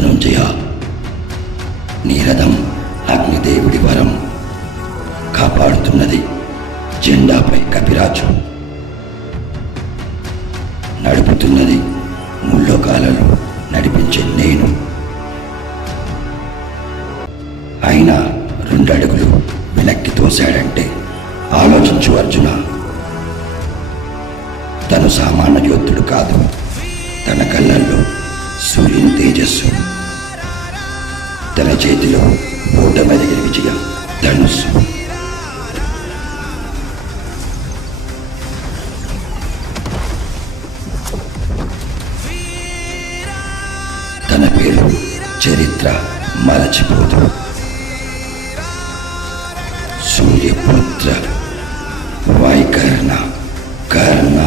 ధనుంజయ, నీ రథం అగ్నిదేవుడి వరం. కాపాడుతున్నది జెండాపై కపిరాజు, నడుపుతున్నది ముల్లోకాలలో నడిపించే నేను. అయినా 2 అడుగులు వెనక్కి తోశాడంటే ఆలోచించు అర్జున. తను సామాన్య యోధుడు కాదు, తన కళ్ళల్లో సూర్యుని తేజస్సు, తన చేతిలో ఓటమెదిగిన విజయ ధనుస్సు. తన పేరు చరిత్ర మలచిపోదు. సూర్యపుత్ర వైకర్ణ కర్ణ.